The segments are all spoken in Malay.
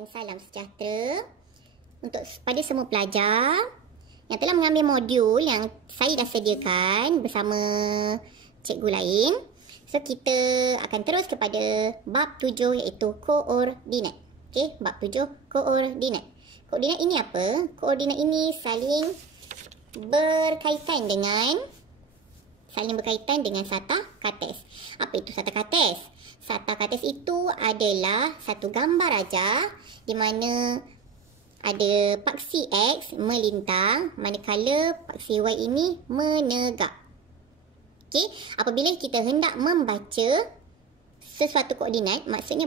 dan salam sejahtera untuk pada semua pelajar yang telah mengambil modul yang saya dah sediakan bersama cikgu lain. So, kita akan terus kepada bab 7 iaitu koordinat. Okey, bab 7 koordinat. Koordinat ini apa? Koordinat ini saling berkaitan dengan sata kates. Apa itu sata kates? Sata kates itu adalah satu gambar aja di mana ada paksi X melintang manakala paksi Y ini menegak. Okey, apabila kita hendak membaca sesuatu koordinat, maksudnya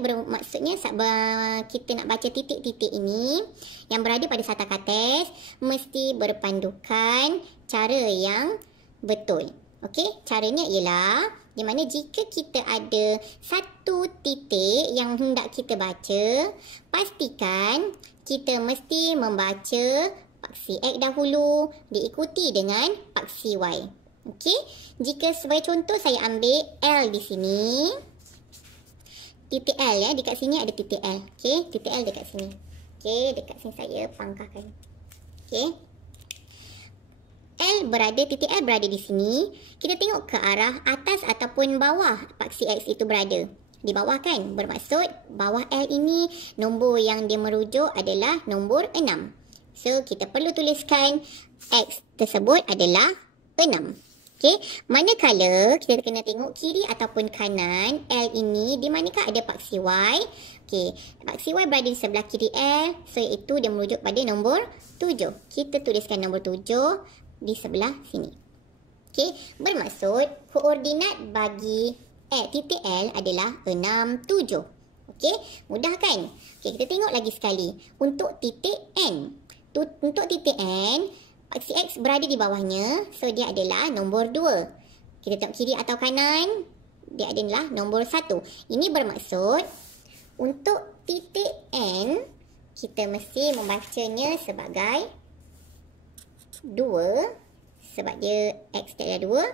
kita nak baca titik-titik ini yang berada pada sata kates mesti berpandukan cara yang betul. Okey, caranya ialah di mana jika kita ada satu titik yang hendak kita baca, pastikan kita mesti membaca paksi X dahulu diikuti dengan paksi Y. Okey, jika sebagai contoh saya ambil L di sini. Titik L ya, dekat sini ada titik L. Okey, titik L dekat sini. Okey, dekat sini saya pangkahkan. Okey. Titik L berada di sini. Kita tengok ke arah atas ataupun bawah paksi X itu berada. Di bawah kan? Bermaksud bawah L ini nombor yang dia merujuk adalah nombor 6. So, kita perlu tuliskan X tersebut adalah 6. Okey, manakala kita kena tengok kiri ataupun kanan L ini di manakah ada paksi Y. Okey, paksi Y berada di sebelah kiri L. So, itu dia merujuk pada nombor 7. Kita tuliskan nombor 7 di sebelah sini. Okey, bermaksud koordinat bagi titik L adalah 6, 7. Okey, mudah kan? Okey, kita tengok lagi sekali. Untuk titik N. Untuk titik N, paksi X berada di bawahnya. So, dia adalah nombor 2. Kita tengok kiri atau kanan. Dia adalah nombor 1. Ini bermaksud untuk titik N, kita mesti membacanya sebagai 2 sebab dia X dia adalah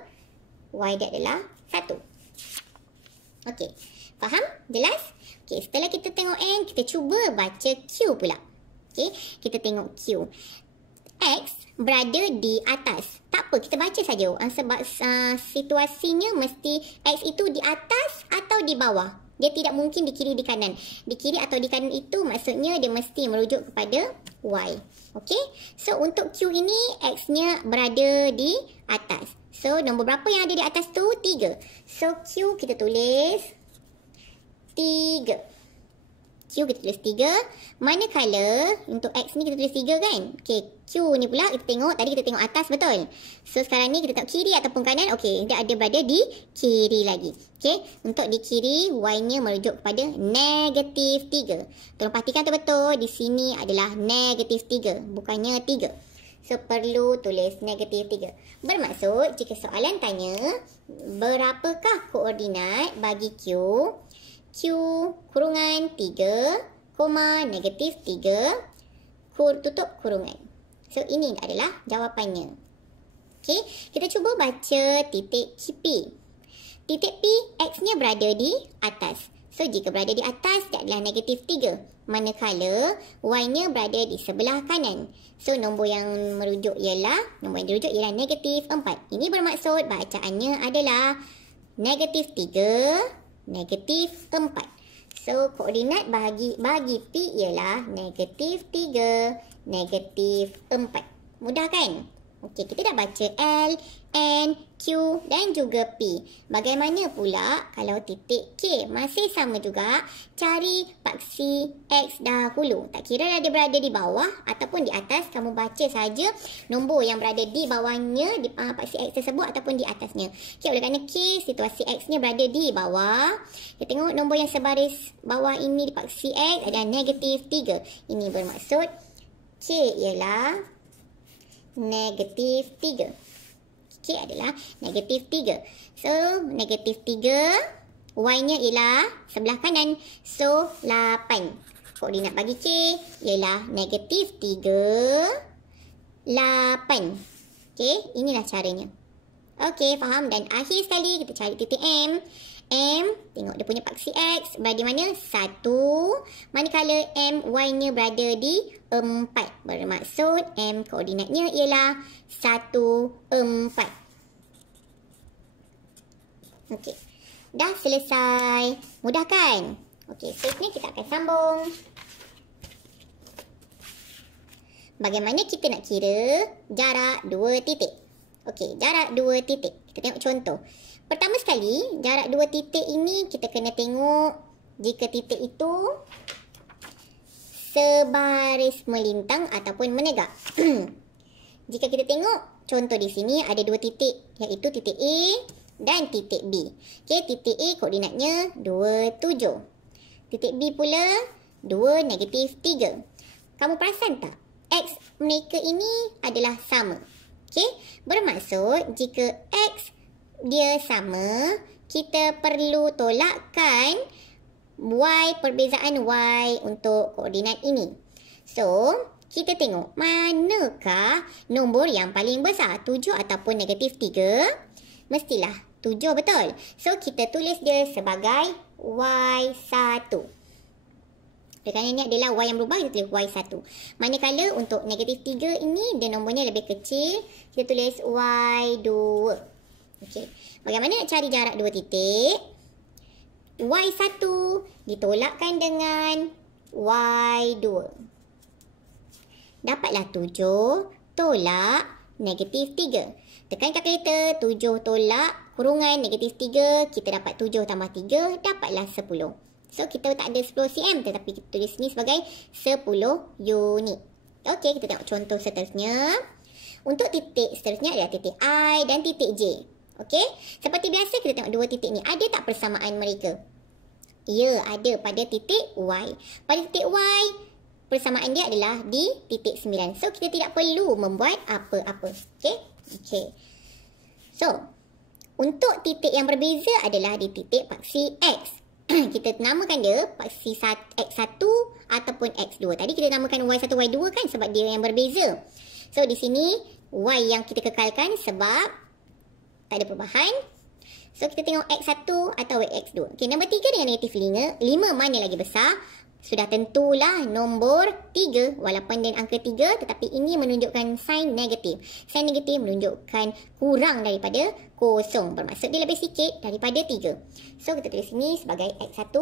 2, Y dia adalah 1. Okey, faham? Jelas? Okey, setelah kita tengok N, kita cuba baca Q pula. Okey, kita tengok Q. X berada di atas. Tak apa, kita baca saja. Sebab situasinya mesti X itu di atas atau di bawah. Dia tidak mungkin di kiri di kanan. Di kiri atau di kanan itu maksudnya dia mesti merujuk kepada Y. Okey. So, untuk Q ini X-nya berada di atas. So, nombor berapa yang ada di atas tu? 3. So, Q kita tulis 3. Q kita tulis 3. Manakala untuk X ni kita tulis 3 kan? Okey, Q ni pula kita tengok. Tadi kita tengok atas betul. So, sekarang ni kita tengok kiri ataupun kanan. Okey, dia ada berada di kiri lagi. Okey, untuk di kiri Y-nya merujuk kepada negatif 3. Tolong perhatikan tu betul. Di sini adalah negatif 3. Bukannya 3. So, perlu tulis negatif 3. Bermaksud jika soalan tanya berapakah koordinat bagi Q? Q kurungan 3, negatif 3, tutup kurungan. So, ini adalah jawapannya. Okey, kita cuba baca titik P. Titik P, X-nya berada di atas. So, jika berada di atas, dia adalah negatif 3. Manakala Y-nya berada di sebelah kanan. So, nombor yang dirujuk ialah negatif 4. Ini bermaksud bacaannya adalah negatif 3, negatif 4. So, koordinat bagi P ialah negatif 3, negatif 4. Mudah kan? Okey, kita dah baca L, N, Q dan juga P. Bagaimana pula kalau titik K? Masih sama juga. Cari paksi X dahulu. Tak kira dia berada di bawah ataupun di atas. Kamu baca saja nombor yang berada di bawahnya, di paksi X tersebut ataupun di atasnya. Okey, oleh kerana K, situasi X-nya berada di bawah. Kita tengok nombor yang sebaris bawah ini di paksi X adalah negatif 3. Ini bermaksud K ialah negatif 3. K adalah negatif 3. So, negatif 3. Y-nya ialah sebelah kanan. So, 8. Koordinat bagi K ialah negatif 3, 8. Okey, inilah caranya. Okey, faham? Dan akhir sekali kita cari titik M. M, tengok dia punya paksi X berada di mana? 1. Manakala M, Y-nya berada di 4. Bermaksud M koordinatnya ialah 1, 4. Okey. Dah selesai. Mudah kan? Okey, seterusnya kita akan sambung. Bagaimana kita nak kira jarak 2 titik? Okey, jarak 2 titik. Kita tengok contoh. Pertama sekali, jarak 2 titik ini kita kena tengok jika titik itu sebaris melintang ataupun menegak. Jika kita tengok contoh di sini ada 2 titik, iaitu titik A dan titik B. Okey, titik A koordinatnya 27. Titik B pula 2, -3. Kamu perasan tak? X mereka ini adalah sama. Okey, bermaksud jika X dia sama, kita perlu tolakkan Y, perbezaan Y untuk koordinat ini. So, kita tengok manakah nombor yang paling besar, 7 ataupun -3? Mestilah 7, betul. So, kita tulis dia sebagai Y1. Kerana ini adalah Y yang berubah, kita tulis Y1. Manakala untuk -3 ini, dia nombornya lebih kecil, kita tulis Y2. Okey. Bagaimana nak cari jarak 2 titik? Y1 ditolakkan dengan Y2. Dapatlah 7 tolak -3. Tekan kalkulator, 7 tolak kurungan -3, kita dapat 7 tambah 3, dapatlah 10. So, kita tak ada 10 cm tetapi kita tulis ni sebagai 10 unit. Okey, kita tengok contoh seterusnya. Untuk titik seterusnya adalah titik I dan titik J. Okey, seperti biasa kita tengok 2 titik ni. Ada tak persamaan mereka? Ya, ada pada titik Y. Pada titik Y, persamaan dia adalah di titik 9. So, kita tidak perlu membuat apa-apa. Okey? Okey. So, untuk titik yang berbeza adalah di titik paksi X. Kita namakan dia paksi X1 ataupun X2. Tadi kita namakan Y1, Y2 kan sebab dia yang berbeza. So, di sini Y yang kita kekalkan sebab tak ada perubahan. So, kita tengok X1 atau X2. Okey, nombor 3 dengan -5. 5 mana lagi besar? Sudah tentulah nombor 3 walaupun dengan angka 3 tetapi ini menunjukkan sign negatif. Sign negatif menunjukkan kurang daripada kosong. Bermaksud dia lebih sikit daripada 3. So, kita tulis sini sebagai X1.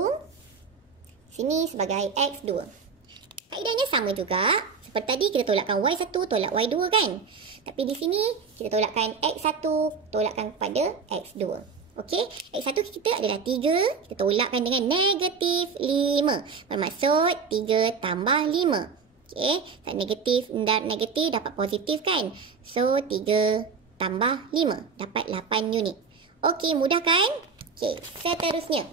Sini sebagai X2. Kaedahnya sama juga. Seperti tadi kita tolakkan Y1 tolak Y2 kan. Tapi di sini kita tolakkan X1 tolakkan kepada X2. Okey, X1 kita adalah 3. Kita tolakkan dengan -5. Bermaksud 3 tambah 5. Okey, negatif dan negatif dapat positif kan. So, 3 tambah 5 dapat 8 unit. Okey, mudah kan? Okey, seterusnya.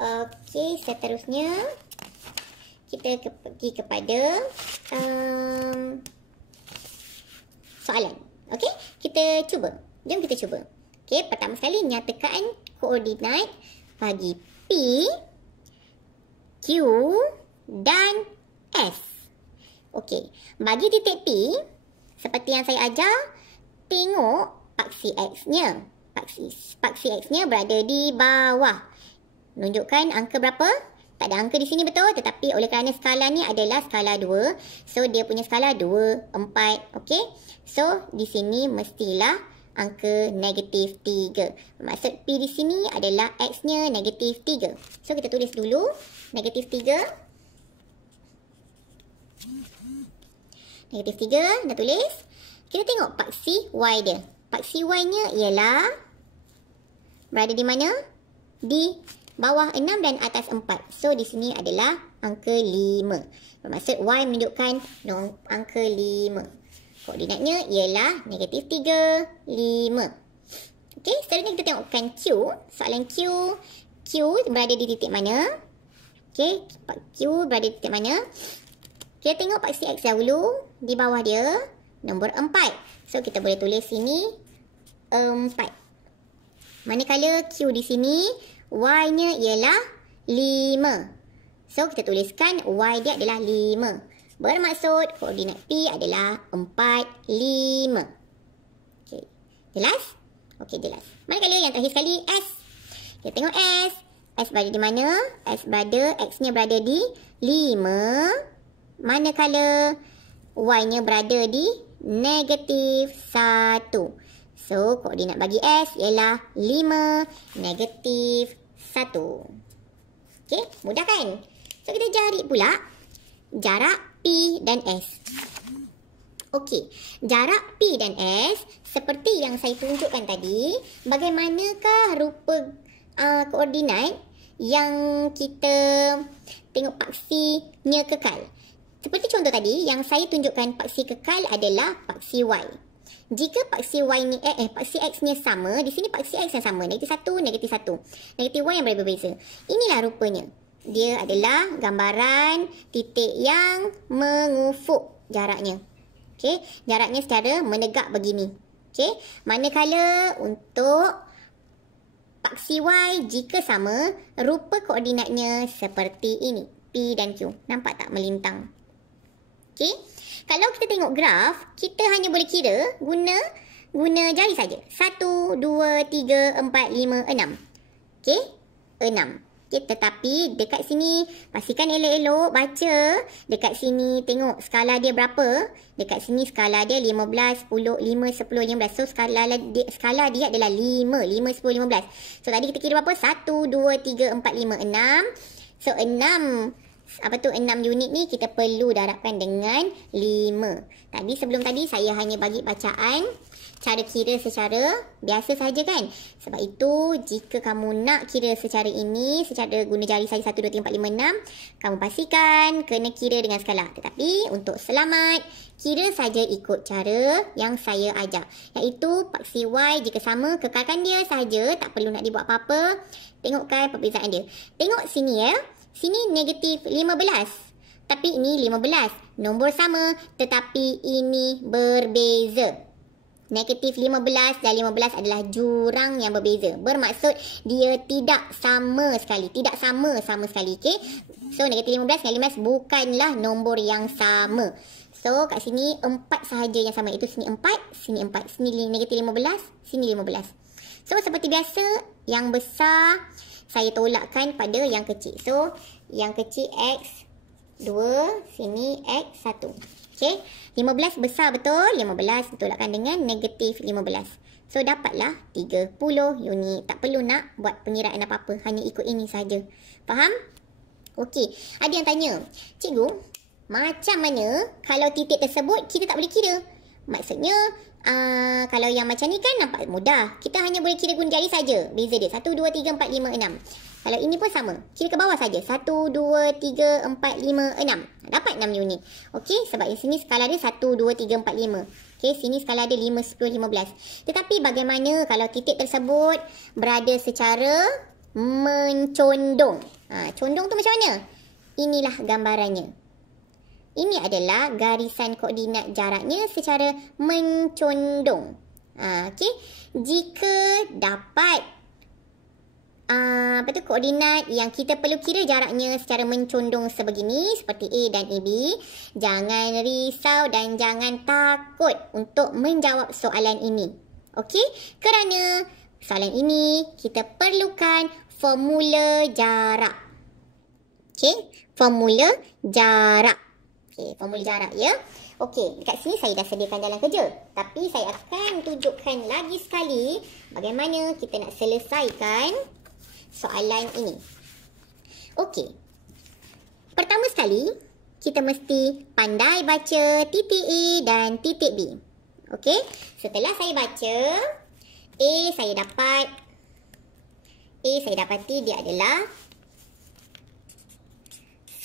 Okey, seterusnya kita pergi kepada soalan. Okey, kita cuba. Jom kita cuba. Okey, pertama sekali nyatakan koordinat bagi P, Q dan S. Okey, bagi titik P, seperti yang saya ajar, tengok paksi X-nya. Paksi X-nya berada di bawah. Menunjukkan angka berapa? Tak ada angka di sini betul, tetapi oleh kerana skala ni adalah skala 2, so dia punya skala 2, 4. Okey, so di sini mestilah angka -3. Maksud P di sini adalah X-nya -3. So, kita tulis dulu -3. -3, dah tulis. Kita tengok paksi Y dia. Paksi Y-nya ialah berada di mana? Di bawah 6 dan atas 4. So, di sini adalah angka 5. Bermaksud Y menunjukkan angka 5. Koordinatnya ialah -3, 5. Okey, seterusnya kita tengokkan Q. Soalan Q. Q berada di titik mana? Okey, Q berada di titik mana? Kita tengok paksi X dahulu. Di bawah dia, nombor 4. So, kita boleh tulis sini 4. Manakala Q di sini, Y-nya ialah 5. So, kita tuliskan Y dia adalah 5. Bermaksud koordinat P adalah 4, 5. Okey. Jelas? Okey, jelas. Manakala yang terakhir sekali, S. Kita tengok S. S berada di mana? S berada, X-nya berada di 5. Manakala Y-nya berada di negatif 1. So, koordinat bagi S ialah 5, negatif 1. Okey, mudah kan? So, kita cari pula jarak P dan S. Okey, jarak P dan S seperti yang saya tunjukkan tadi, bagaimanakah rupa koordinat yang kita tengok paksinya kekal. Seperti contoh tadi, yang saya tunjukkan paksi kekal adalah paksi Y. Jika paksi Y ni paksi X-nya sama, di sini paksi X yang sama, negatif 1, negatif 1. Negatif Y yang berbeza. Inilah rupanya. Dia adalah gambaran titik yang mengufuk jaraknya. Okey, jaraknya secara menegak begini. Okey, manakala untuk paksi Y jika sama, rupa koordinatnya seperti ini. P dan Q. Nampak tak melintang? Okey. Kalau kita tengok graf, kita hanya boleh kira guna jari saja. 1, 2, 3, 4, 5, 6. Okey? 6. Okay, tetapi dekat sini pastikan elok-elok baca. Dekat sini tengok skala dia berapa. Dekat sini skala dia 15, 10, 5, 10, 15. So skala dia adalah 5, 5, 10, 15. So tadi kita kira berapa? 1, 2, 3, 4, 5, 6. So 6 unit ni kita perlu darabkan dengan 5. Tadi sebelum tadi saya hanya bagi bacaan cara kira secara biasa saja kan. Sebab itu jika kamu nak kira secara ini, secara guna jari saya 1, 2, 3, 4, 5, 6, kamu pastikan kena kira dengan skala. Tetapi untuk selamat, kira saja ikut cara yang saya ajar. Iaitu paksi Y jika sama, kekalkan dia saja, tak perlu nak dibuat apa-apa. Tengokkan perbezaan dia. Tengok sini ya. Sini negatif 15. Tapi ini 15. Nombor sama tetapi ini berbeza. Negatif 15 dan 15 adalah jurang yang berbeza. Bermaksud dia tidak sama sekali. Tidak sama sekali. Okay? So negatif 15 dan 15 bukanlah nombor yang sama. So kat sini 4 sahaja yang sama. Itu sini 4, sini 4. Sini negatif 15, sini 15. So seperti biasa, yang besar saya tolakkan pada yang kecil. So yang kecil X2, sini X1. Okey, 15 besar betul, 15 ditolakkan dengan negatif 15. So dapatlah 30 unit. Tak perlu nak buat pengiraan apa-apa, hanya ikut ini saja. Faham? Okey, ada yang tanya, cikgu, macam mana kalau titik tersebut kita tak boleh kira? Maksudnya, kalau yang macam ni kan nampak mudah. Kita hanya boleh kira guna jari saja. Beza dia 1, 2, 3, 4, 5, 6. Kalau ini pun sama. Kira ke bawah saja. 1, 2, 3, 4, 5, 6. Dapat 6 unit. Okey, sebab di sini skala dia 1, 2, 3, 4, 5. Okey, sini skala dia 5, 10, 15. Tetapi bagaimana kalau titik tersebut berada secara mencondong? Condong tu macam mana? Inilah gambarannya. Ini adalah garisan koordinat jaraknya secara mencondong. Okey, jika dapat koordinat yang kita perlu kira jaraknya secara mencondong sebegini, seperti A dan AB, jangan risau dan jangan takut untuk menjawab soalan ini. Okey, kerana soalan ini kita perlukan formula jarak. Okey, formula jarak. Okey, formula jarak ya. Okey, dekat sini saya dah sediakan dalam kerja. Tapi saya akan tunjukkan lagi sekali bagaimana kita nak selesaikan soalan ini. Okey. Pertama sekali, kita mesti pandai baca titik A dan titik B. Okey. Setelah saya baca, A saya dapati dia adalah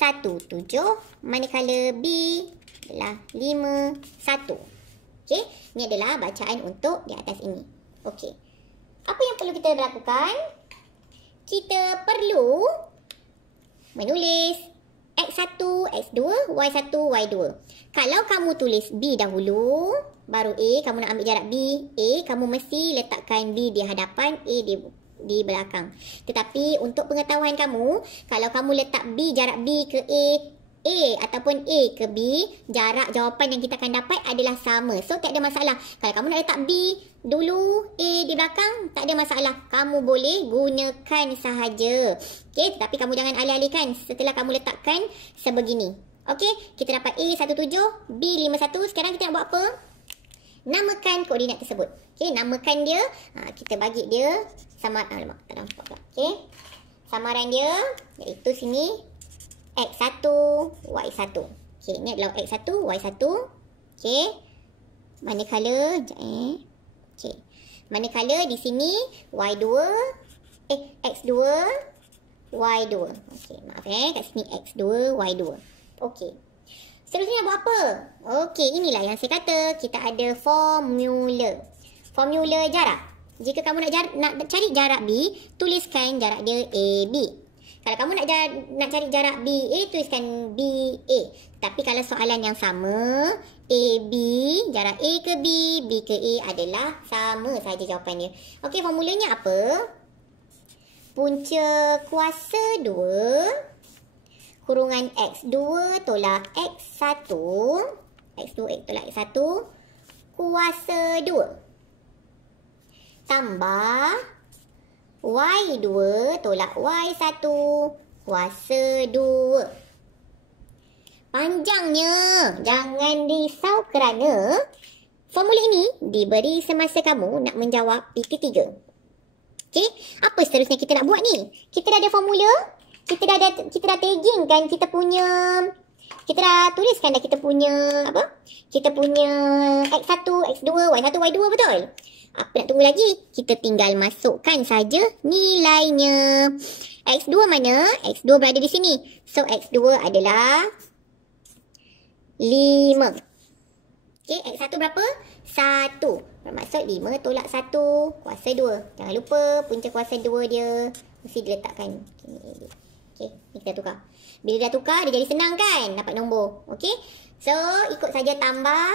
17, manakala B adalah 51. Okey, ini adalah bacaan untuk di atas ini. Okey. Apa yang perlu kita lakukan? Kita perlu menulis X1, X2, Y1, Y2. Kalau kamu tulis B dahulu, baru A, kamu nak ambil jarak B, A, kamu mesti letakkan B di hadapan, A di belakang. Tetapi untuk pengetahuan kamu, kalau kamu letak B, jarak B ke A A ataupun A ke B, jarak jawapan yang kita akan dapat adalah sama. So, tak ada masalah. Kalau kamu nak letak B dulu, A di belakang, tak ada masalah. Kamu boleh gunakan sahaja. Okey, tapi kamu jangan alih-alihkan setelah kamu letakkan sebegini. Okey, kita dapat A 17, B 51. Sekarang kita nak buat apa? Namakan koordinat tersebut. Okey, namakan dia. Kita bagi dia sama. Alamak, tak nampak pula. Okey, samaran dia iaitu sini X1, Y1. Okey, ni adalah X1, Y1. Okey. Manakala, okey. Manakala di sini Y2, X2, Y2. Okey, maaf kat sini X2, Y2. Okey. Seterusnya nak buat apa? Okey, inilah yang saya kata. Kita ada formula. Formula jarak. Jika kamu nak cari jarak B, tuliskan jarak dia AB. Kalau kamu nak cari jarak BA, tuliskan BA. Tapi kalau soalan yang sama, AB, jarak A ke B, B ke A adalah sama saja jawapan dia. Okey, formulanya apa? Punca kuasa 2 kurungan X2 tolak X1. X2 tolak X1 kuasa 2 tambah Y2 tolak Y1 kuasa 2. Panjangnya. Jangan risau kerana formula ini diberi semasa kamu nak menjawab PT3. Okey, apa seterusnya kita nak buat ni? Kita dah ada formula. Kita dah tagging kan kita dah tuliskan dah kita punya apa? Kita punya X1, X2, Y1, Y2 betul? Apa nak tunggu lagi? Kita tinggal masukkan saja nilainya. X2 mana? X2 berada di sini. So, X2 adalah 5. Okey, X1 berapa? 1. Bermaksud 5 tolak 1 kuasa 2. Jangan lupa punca kuasa 2 dia mesti diletakkan. Okey, ni kita tukar. Bila dah tukar, dia jadi senang kan? Dapat nombor. Okey, so ikut saja tambah.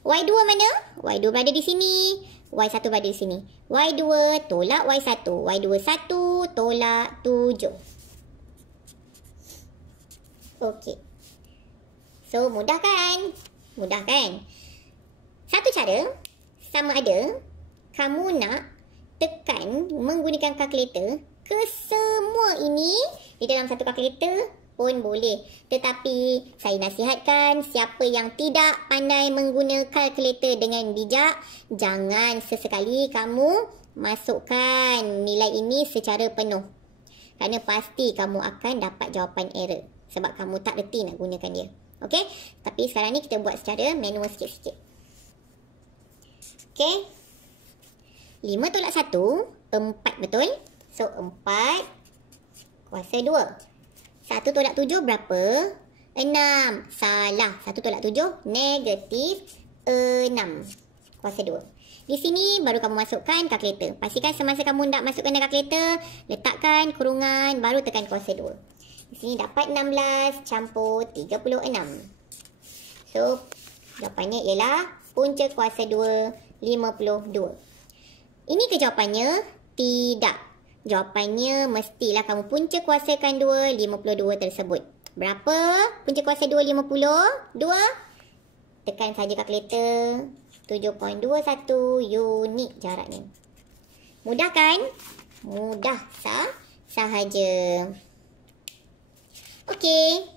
Y2 mana? Y2 berada di sini. Y1 berada di sini. Y2 tolak Y1. Y2 1 tolak 7. Okey. So, mudah kan? Mudah kan? Satu cara, sama ada kamu nak tekan menggunakan kalkulator ke semua ini di dalam satu kalkulator pun boleh. Tetapi saya nasihatkan siapa yang tidak pandai menggunakan kalkulator dengan bijak, jangan sesekali kamu masukkan nilai ini secara penuh. Kerana pasti kamu akan dapat jawapan error sebab kamu tak reti nak gunakan dia. Okey? Tapi sekarang ni kita buat secara manual sikit-sikit. Okey? 5 tolak 1, 4 betul? So 4 kuasa 2. 1 tolak 7 berapa? 6. Salah. 1 tolak 7 negatif 6 kuasa 2. Di sini baru kamu masukkan kalkulator. Pastikan semasa kamu nak masukkan dalam kalkulator, letakkan kurungan, baru tekan kuasa 2. Di sini dapat 16 campur 36. So, jawapannya ialah punca kuasa 2, 52. Ini ke jawapannya? Tidak. Jawapannya mestilah kamu punca kuasakan 2, 52 tersebut. Berapa punca kuasa 2, 52? Tekan saja kalkulator. 7.21 unit jaraknya. Mudah kan? Mudah sahaja. Okey.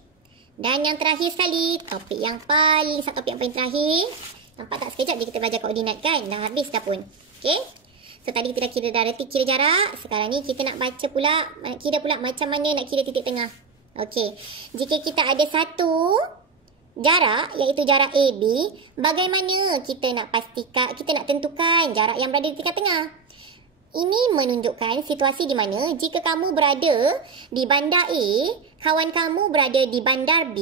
Dan yang terakhir sekali, topik yang paling terakhir. Nampak tak sekejap je kita belajar koordinat kan? Dah habis dah pun. Okey. So tadi kita dah reti kira jarak. Sekarang ni kita nak baca pula, kira pula macam mana nak kira titik tengah. Okey. Jika kita ada satu jarak, iaitu jarak AB, bagaimana kita nak pastikan, kita nak tentukan jarak yang berada di titik tengah? Ini menunjukkan situasi di mana jika kamu berada di bandar A, kawan kamu berada di bandar B,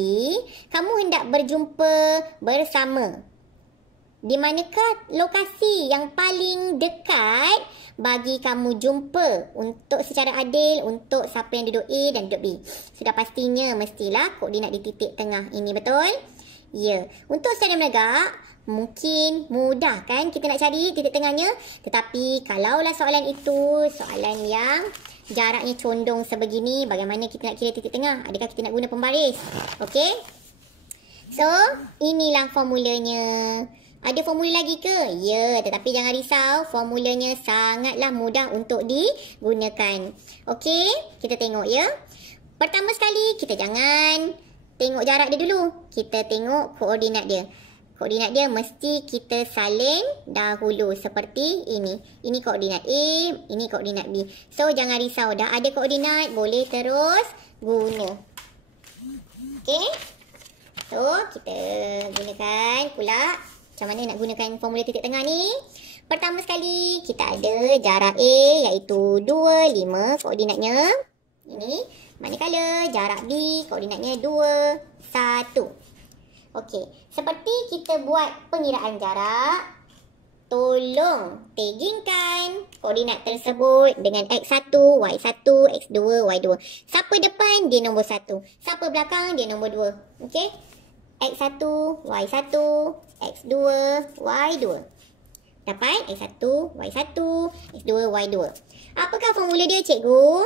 kamu hendak berjumpa bersama. Di manakah lokasi yang paling dekat bagi kamu jumpa untuk secara adil untuk siapa yang duduk A dan duduk B? Sudah pastinya mestilah koordinat di titik tengah ini, betul? Ya. Untuk secara menegak, mungkin mudah kan kita nak cari titik tengahnya. Tetapi kalaulah soalan itu soalan yang jaraknya condong sebegini, bagaimana kita nak kira titik tengah? Adakah kita nak guna pembaris? Okey. So, inilah formulanya. Ada formula lagi ke? Ya, tetapi jangan risau. Formulanya sangatlah mudah untuk digunakan. Okey, kita tengok ya. Pertama sekali, kita jangan tengok jarak dia dulu. Kita tengok koordinat dia. Koordinat dia mesti kita salin dahulu seperti ini. Ini koordinat A, ini koordinat B. So, jangan risau. Dah ada koordinat, boleh terus guna. Okey. So, kita gunakan pula. Macam mana nak gunakan formula titik tengah ni? Pertama sekali, kita ada jarak A iaitu 2, 5 koordinatnya. Ini. Manakala jarak B koordinatnya 2, 1. Okey. Seperti kita buat pengiraan jarak, tolong taggingkan koordinat tersebut dengan X1, Y1, X2, Y2. Siapa depan, dia nombor 1. Siapa belakang, dia nombor 2. Okey? X1, Y1, X2, Y2. Dapat X1, Y1, X2, Y2. Apakah formula dia, cikgu?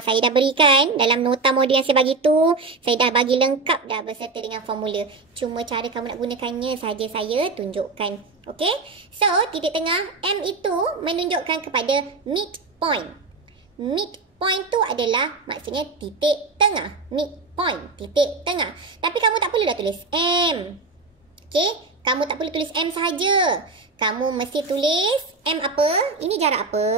Saya dah berikan dalam nota modul yang saya bagi tu. Saya dah bagi lengkap dah berserta dengan formula. Cuma cara kamu nak gunakannya saja saya tunjukkan. Okey? So, titik tengah M itu menunjukkan kepada midpoint. Midpoint tu adalah maksudnya titik tengah. Midpoint, titik tengah. Tapi kamu tak perlulah tulis M. Okey? Kamu tak perlu tulis M sahaja. Kamu mesti tulis M apa? Ini jarak apa?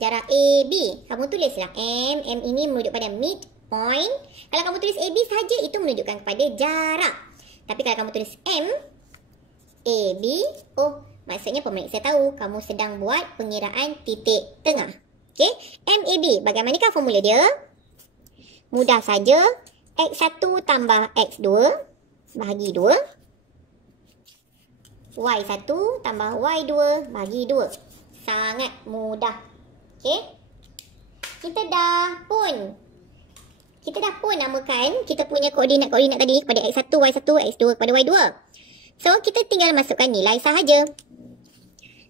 Jarak AB. Kamu tulislah M. M ini menunjuk pada midpoint. Kalau kamu tulis AB saja, itu menunjukkan kepada jarak. Tapi kalau kamu tulis M, AB, oh, maksudnya pemeriksa tahu kamu sedang buat pengiraan titik tengah. Okey, MAB. Bagaimanakah formula dia? Mudah saja. X1 tambah X2 bahagi 2. Y1 tambah Y2 bahagi 2. Sangat mudah. Okey. Kita dah pun namakan kita punya koordinat-koordinat tadi kepada X1, Y1, X2 kepada Y2. So, kita tinggal masukkan nilai sahaja.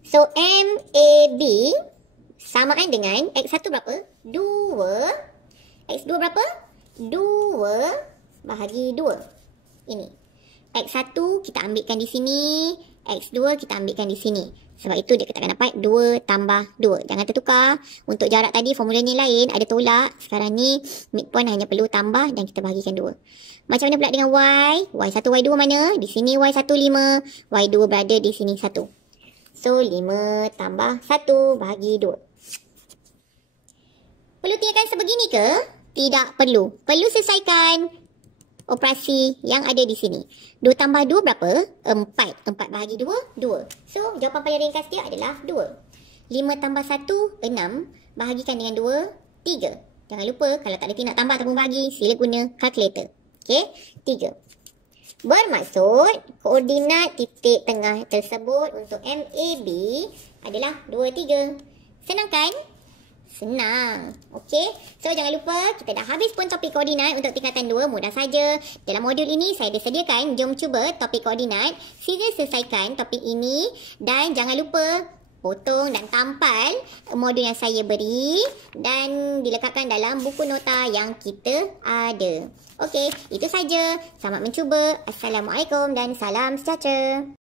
So, MAB samaan dengan X1 berapa? 2. X2 berapa? 2 bahagi 2. Ini. X1 kita ambilkan di sini. X2 kita ambilkan di sini. Sebab itu dia akan dapat 2 tambah 2. Jangan tertukar. Untuk jarak tadi formulanya lain. Ada tolak. Sekarang ni midpoint hanya perlu tambah dan kita bahagikan 2. Macam mana pula dengan Y? Y1, Y2 mana? Di sini Y1 5. Y2 berada di sini 1. So 5 tambah 1 bahagi 2. Perlu tinggalkan sebegini ke? Tidak perlu. Perlu selesaikan operasi yang ada di sini. 2 tambah 2 berapa? 4. 4 bahagi 2, 2. So, jawapan paling ringkas dia adalah 2. 5 tambah 1, 6. Bahagikan dengan 2, 3. Jangan lupa, kalau tak ada nak tambah ataupun bahagi, sila guna kalkulator. Okey, 3. Bermaksud, koordinat titik tengah tersebut untuk MAB adalah 2, 3. Senang kan? Senang. Okey. So, jangan lupa kita dah habis pun topik koordinat untuk tingkatan 2. Mudah saja. Dalam modul ini saya disediakan. Jom cuba topik koordinat. Sila selesaikan topik ini. Dan jangan lupa potong dan tampal modul yang saya beri. Dan dilekatkan dalam buku nota yang kita ada. Okey. Itu saja. Selamat mencuba. Assalamualaikum dan salam sejahtera.